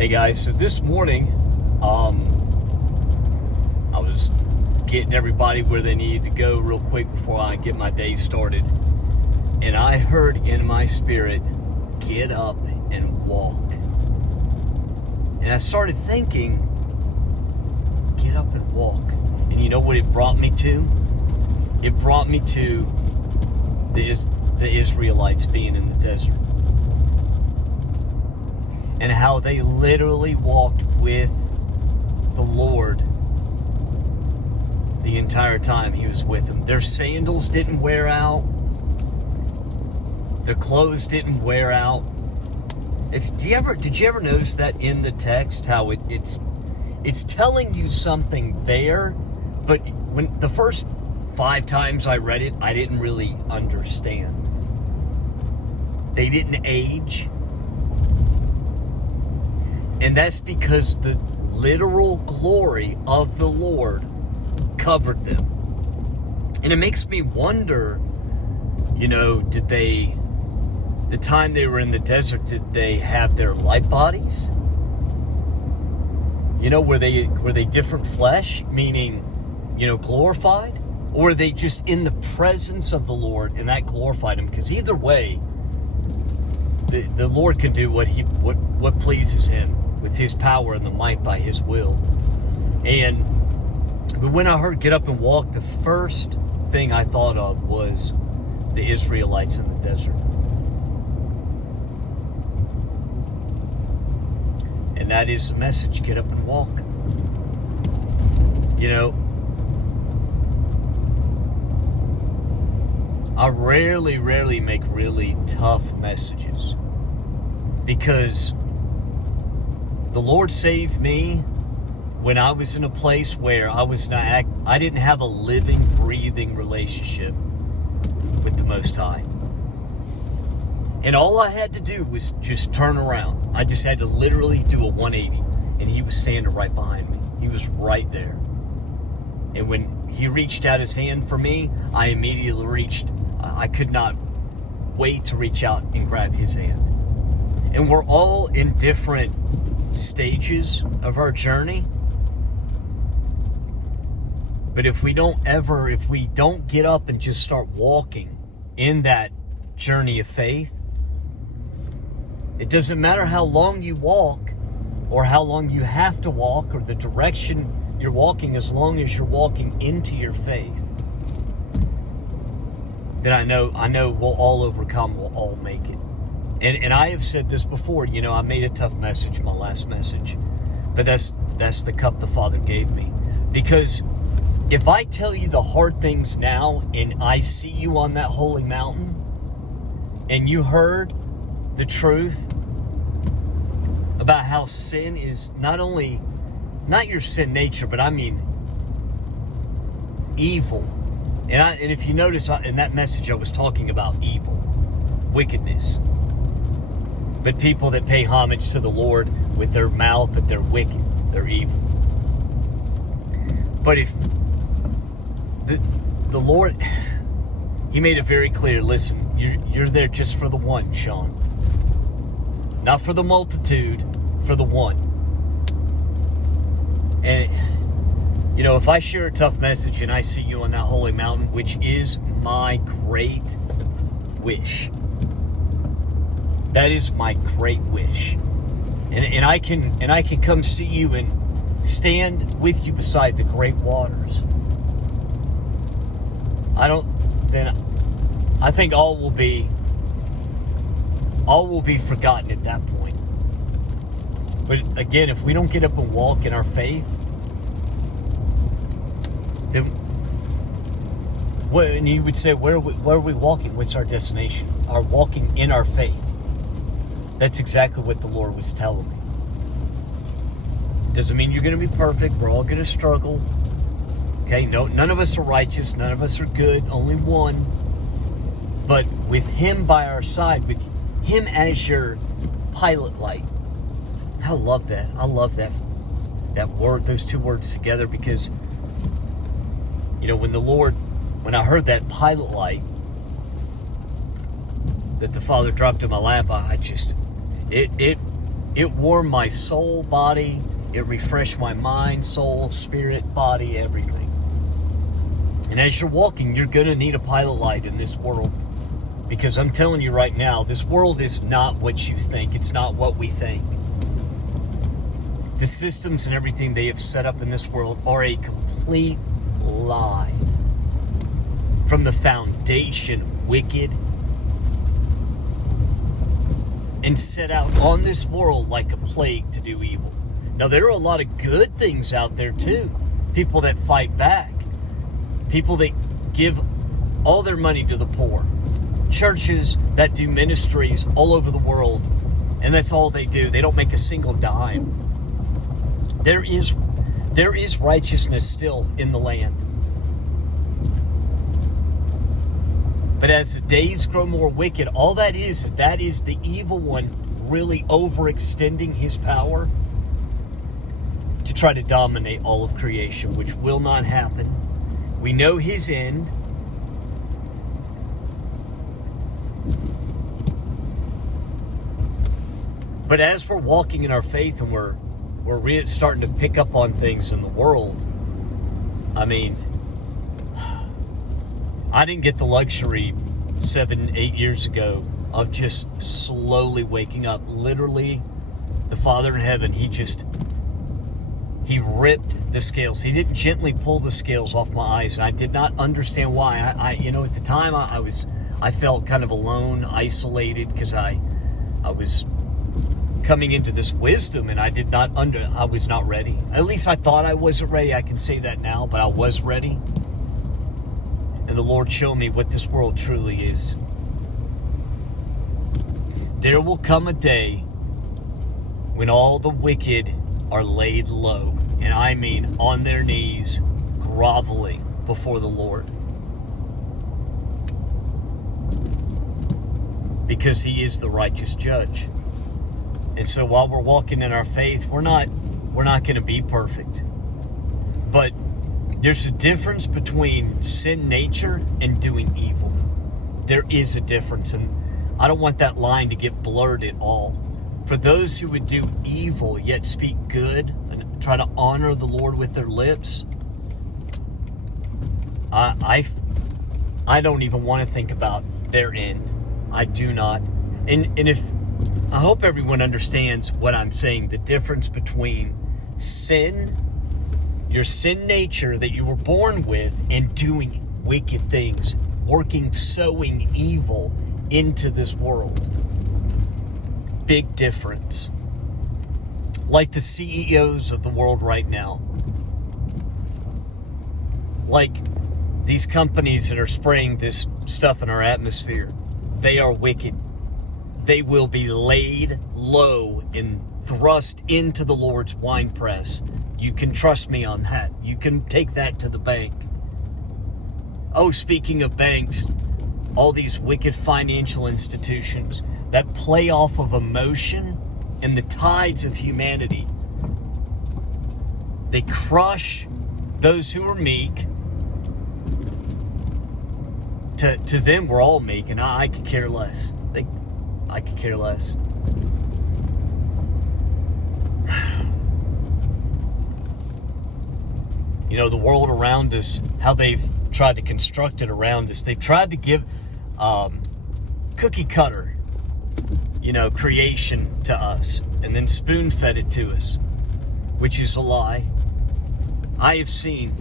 Hey guys, so this morning, I was getting everybody where they needed to go real quick before I get my day started. And I heard in my spirit, get up and walk. And I started thinking, get up and walk. And you know what it brought me to? It brought me to the Israelites being in the desert. And how they literally walked with the Lord the entire time He was with them. Their sandals didn't wear out. Their clothes didn't wear out. Did you ever notice that in the text, how it's telling you something there, but when the first 5 times I read it, I didn't really understand. They didn't age. And that's because the literal glory of the Lord covered them. And it makes me wonder, did they, the time they were in the desert, did they have their light bodies? Were they different flesh, meaning, glorified? Or were they just in the presence of the Lord and that glorified Him? Because either way, the Lord can do what pleases Him with His power and the might by His will. But when I heard get up and walk, the first thing I thought of was the Israelites in the desert. And that is the message, get up and walk. I rarely make really tough messages, because the Lord saved me when I was in a place where I didn't have a living, breathing relationship with the Most High. And all I had to do was just turn around. I just had to literally do a 180, and He was standing right behind me. He was right there. And when He reached out His hand for me, I immediately reached. I could not wait to reach out and grab His hand. And we're all in different stages of our journey. But if we don't get up and just start walking in that journey of faith, it doesn't matter how long you walk or how long you have to walk or the direction you're walking, as long as you're walking into your faith, then I know we'll all overcome, we'll all make it. And I have said this before, I made a tough message, my last message. But that's the cup the Father gave me. Because if I tell you the hard things now, and I see you on that holy mountain, and you heard the truth about how sin is not your sin nature, but I mean evil. And if you notice in that message, I was talking about evil, wickedness. But people that pay homage to the Lord with their mouth, but they're wicked, they're evil. But if the Lord, He made it very clear, listen, you're there just for the one, Sean. Not for the multitude, for the one. And, if I share a tough message and I see you on that holy mountain, which is my great wish. That is my great wish. And I can come see you and stand with you beside the great waters. I think all will be forgotten at that point. But again, if we don't get up and walk in our faith, then and you would say, where are we walking? What's our destination? Our walking in our faith. That's exactly what the Lord was telling me. Doesn't mean you're going to be perfect. We're all going to struggle. Okay, no, none of us are righteous. None of us are good. Only one. But with Him by our side, with Him as your pilot light. I love that. I love that word, those two words together, because, when I heard that pilot light, that the Father dropped in my lap, it It warmed my soul, body. It refreshed my mind, soul, spirit, body, everything. And as you're walking, you're going to need a pilot light in this world. Because I'm telling you right now, this world is not what you think. It's not what we think. The systems and everything they have set up in this world are a complete lie. From the foundation, wicked, and set out on this world like a plague to do evil. Now, there are a lot of good things out there too. People that fight back. People that give all their money to the poor. Churches that do ministries all over the world. And that's all they do. They don't make a single dime. There is righteousness still in the land. But as the days grow more wicked, all that is the evil one really overextending his power to try to dominate all of creation, which will not happen. We know his end. But as we're walking in our faith and we're starting to pick up on things in the world, I mean, I didn't get the luxury 7-8 years ago of just slowly waking up. Literally, the Father in heaven, he ripped the scales. He didn't gently pull the scales off my eyes, and I did not understand why. I at the time I felt kind of alone, isolated, because I was coming into this wisdom, and I was not ready. At least I thought I wasn't ready. I can say that now, but I was ready. And the Lord showed me what this world truly is. There will come a day when all the wicked are laid low. And I mean on their knees, groveling before the Lord. Because he is the righteous judge. And so while we're walking in our faith, we're not going to be perfect. But there's a difference between sin nature and doing evil. There is a difference, and I don't want that line to get blurred at all. For those who would do evil yet speak good and try to honor the Lord with their lips, I don't even want to think about their end. I do not. And if I hope everyone understands what I'm saying, the difference between sin, your sin nature that you were born with, and doing wicked things, sowing evil into this world. Big difference. Like the CEOs of the world right now. Like these companies that are spraying this stuff in our atmosphere. They are wicked. They will be laid low and thrust into the Lord's winepress. You can trust me on that. You can take that to the bank. Oh, speaking of banks, all these wicked financial institutions that play off of emotion and the tides of humanity. They crush those who are meek. To them, we're all meek, and I could care less. I could care less. You know, the world around us, how they've tried to construct it around us. They've tried to give cookie cutter, creation to us, and then spoon-fed it to us, which is a lie. I have seen,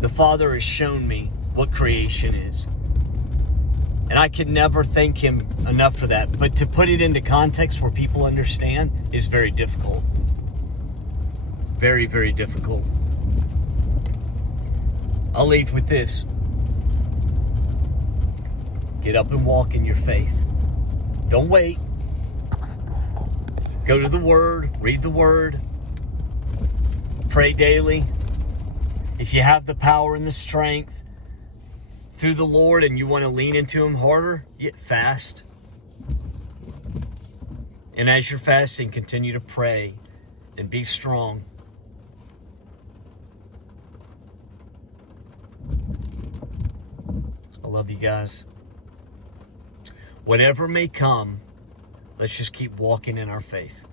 the Father has shown me what creation is. And I can never thank him enough for that. But to put it into context where people understand is very difficult. Very, very difficult. I'll leave with this. Get up and walk in your faith. Don't wait. Go to the Word. Read the Word. Pray daily. If you have the power and the strength through the Lord and you want to lean into him harder, fast. And as you're fasting, continue to pray and be strong. I love you guys. Whatever may come, let's just keep walking in our faith.